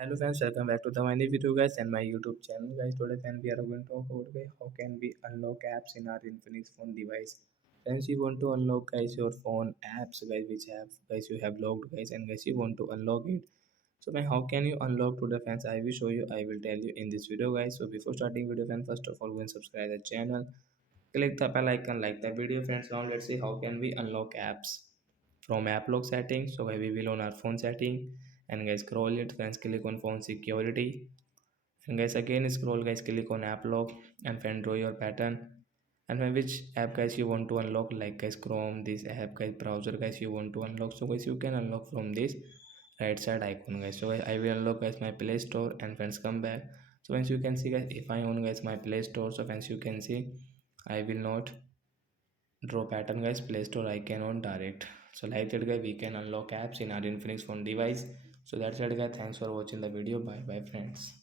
Hello friends, welcome back to the my new video guys and my YouTube channel guys. Today friends we are going to talk about guys how can we unlock apps in our Infinix phone device. Friends, you want to unlock guys your phone apps guys which have guys you have logged guys and guys you want to unlock it. So man, how can you unlock today friends? I will show you. I will tell you in this video guys. So before starting video friends, first of all go and subscribe the channel. Click the bell icon, like the video friends. Now let's see how can we unlock apps from app lock settings. So we will on our phone setting and guys scroll it friends, click on phone security and guys again scroll guys, click on app lock and then draw your pattern and when which app guys you want to unlock, like guys Chrome, this app guys browser guys you want to unlock. So guys you can unlock from this right side icon guys. So I will unlock guys my Play Store and friends come back. So once you can see guys, if I own guys my Play Store, so once you can see I will not draw pattern guys, Play Store I can on direct. So like that guys we can unlock apps in our Infinix phone device. So that's it guys, thanks for watching the video. Bye bye friends.